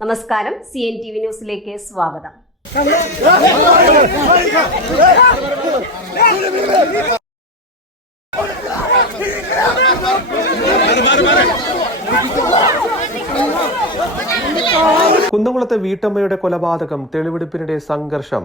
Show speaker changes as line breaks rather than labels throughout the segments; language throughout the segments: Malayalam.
നമസ്കാരം. സി എൻ ടി വി ന്യൂസിലേക്ക് സ്വാഗതം.
കുന്നംകുളത്തെ വീട്ടമ്മയുടെ കൊലപാതകം തെളിവെടുപ്പിനിടെ സംഘർഷം.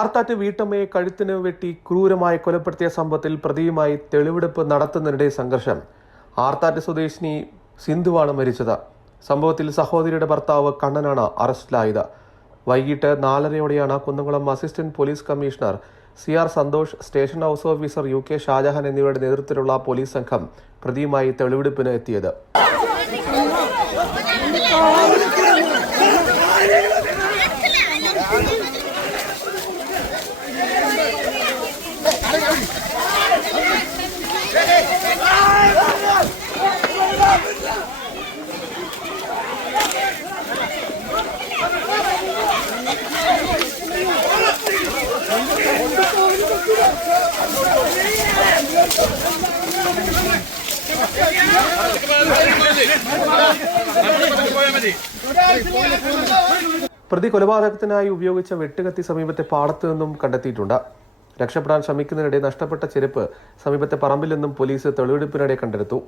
ആർത്താറ്റ് വീട്ടമ്മയെ കഴുത്തിന് വെട്ടി ക്രൂരമായി കൊലപ്പെടുത്തിയ സംഭവത്തിൽ പ്രതിയുമായി തെളിവെടുപ്പ് നടത്തുന്നതിനിടെ സംഘർഷം. ആർത്താറ്റ് സ്വദേശിനി സിന്ധുവാണ് മരിച്ചത്. സംഭവത്തിൽ സഹോദരിയുടെ ഭർത്താവ് കണ്ണനാണ് അറസ്റ്റിലായത്. വൈകിട്ട് നാലരയോടെയാണ് Kunnamkulam assistant police commissioner C R Santhosh station house officer U K Shajahan എന്നിവരുടെ നേതൃത്വത്തിലുള്ള പോലീസ് സംഘം പ്രതിയുമായി തെളിവെടുപ്പിന് എത്തിയത്. പ്രതി കൊലപാതകത്തിനായി ഉപയോഗിച്ച വെട്ടുകത്തി സമീപത്തെ പാടത്തു നിന്നും കണ്ടെത്തിയിട്ടുണ്ട്. രക്ഷപ്പെടാൻ ശ്രമിക്കുന്നതിനിടെ നഷ്ടപ്പെട്ട ചെരുപ്പ് സമീപത്തെ പറമ്പിൽ നിന്നും പോലീസ് തെളിവെടുപ്പിനിടെ കണ്ടെടുത്തു.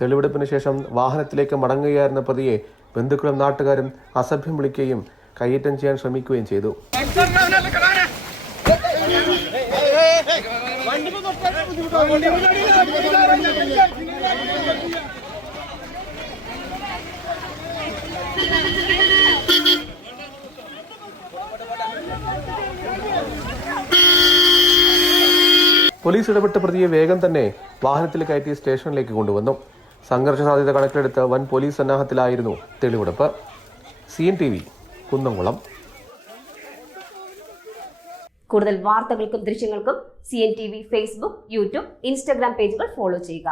തെളിവെടുപ്പിന് ശേഷം വാഹനത്തിലേക്ക് മടങ്ങുകയായിരുന്ന പ്രതിയെ ബന്ധുക്കളും നാട്ടുകാരും അസഭ്യം വിളിക്കുകയും കയ്യേറ്റം ചെയ്യാൻ ശ്രമിക്കുകയും ചെയ്തു. പോലീസ് ഇടപെട്ട പ്രതിയെ വേഗം തന്നെ വാഹനത്തിൽ കയറ്റി സ്റ്റേഷനിലേക്ക് കൊണ്ടുവന്നു. സംഘർഷ സാധ്യത കണക്കിലെടുത്ത് വൻ പോലീസ് സന്നാഹത്തിലായിരുന്നു തെളിവെടുപ്പ്. C N T V Kunnamkulam.
കൂടുതൽ വാർത്തകൾക്കും ദൃശ്യങ്ങൾക്കും C N T V Facebook YouTube Instagram പേജുകൾ ഫോളോ ചെയ്യുക.